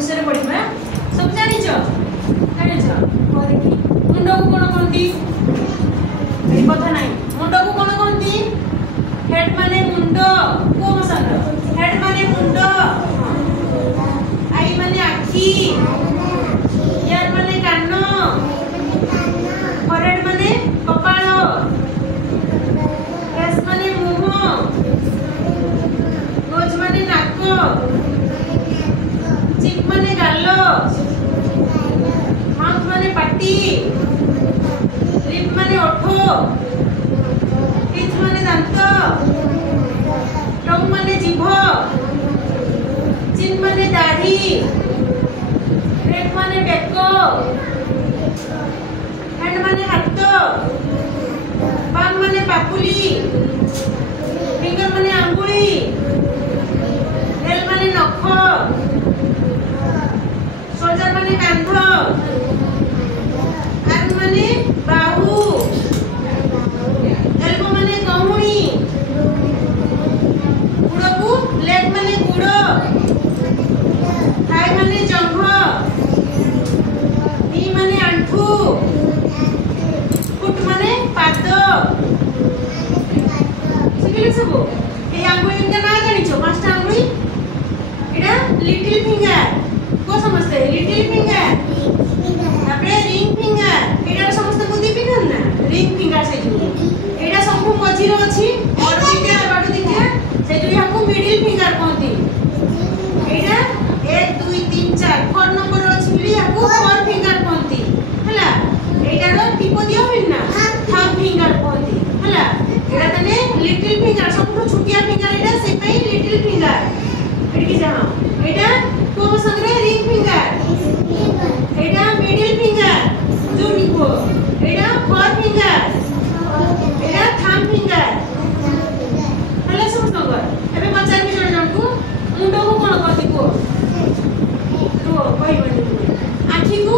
विषय पढ़ा सब जान कह देखी मुंड को कौन कहती कथा ना मुंड को कौन कहती हेड माने मुंड को हेड माने मुंड आई माने आखि इयर माने कान फरहेड माने कपाल फेस माने मुह नोज माने नाक चिक माने गाल माउथ माने पाटी लिप माने ओठ टीथ माने दांत टंग माने जीभ चिन माने दाढ़ी नेक माने बेक हैंड माने हाथ पाम माने पापुली फिंगर माने आंगुली नेल माने नख शोल्डर माने कांध आर्म माने बाहु एल्बो माने कहुणी गुड़ को लेग माने गुड़ थाई माने जंघ नी माने आंठू फुट माने पाद सिखिले सब ए आंगुली का ना जानिछो पांचटा आंगुली एटा लिटिल फिंगर को समझते लिटिल फिंगर तापरे रिंग फिंगर एटा समस्त को दी फिंगर ना रिंग फिंगर से जो एटा सब मझिरो अछि और दिके बाटो दिके से जो हमको मिडिल फिंगर कहती एटा 1 2 3 4 4 नंबर अछि बिली हमको फोर फिंगर कहती हला एटा रो टिपो दियो बिना थंब फिंगर कहती हला एटा तने लिटिल फिंगर सब छोटिया फिंगर एटा से पे लिटिल फिंगर एटी जानो एटा को संगे रिंग फिंगर एटा मिडिल फिंगर जो निको एटा फोर फिंगर एटा थंब फिंगर हले सब नंबर एबे बच्चा भी जण जण को मुंड को कोन कहती को तो कहि बनी आखी को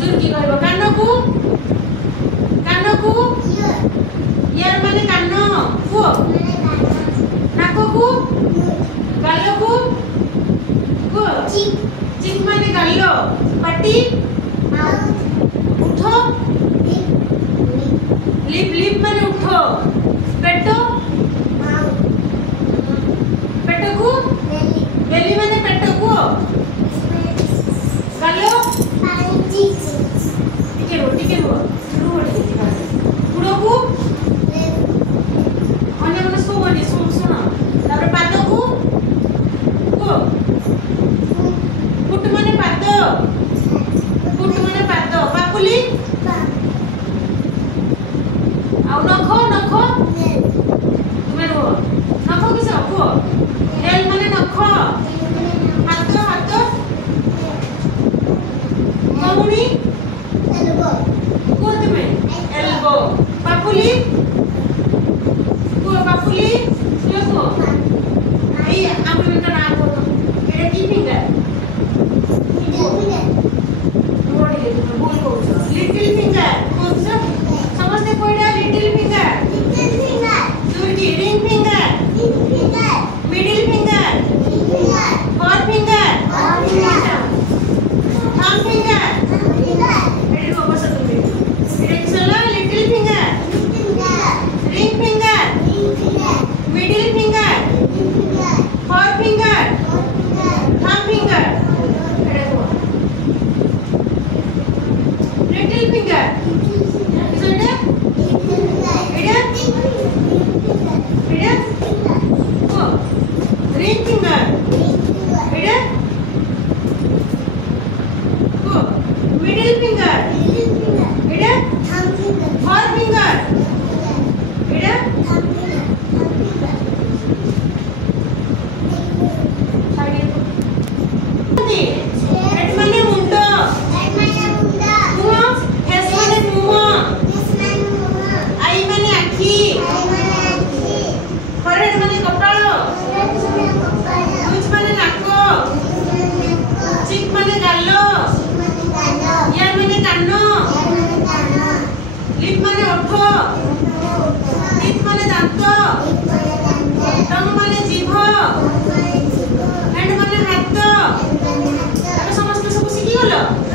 जोर की कहबो कान को यार माने कान को नाक को गाल को चिक माने गाल पाटी उठ लिप माने उठ पेट को बेली माने पेट को गाल टिके रो गुड़ को अन्य माने सुन तापर पाद को फुट माने पाद पापुली आउ नख तुमे रो नख किस को नेल माने नख हाथ कहुणी को तुमे एल्बो पापुली को आई आंगुली का नाम को एटा की फिंगर लिटिल फिंगर समझते कोइडा लिटिल फिंगर दूरकी ring finger middle finger forefinger thumb finger एडी को बस तुम एडी चला little finger ring finger middle finger forefinger thumb finger little finger इसोडे एडा को रिंग फिंगर एडा को मिडिल फिंगर एडा फोर फिंगर एडा हेड माने मुंड फेस माने मुह आई माने आखि फरहेड माने कपाल नोज माने नाक चिक माने गाल इयर माने कान लिप माने ओठ टीथ माने दांत टंग माने जीभ हैंड माने हाथ বলো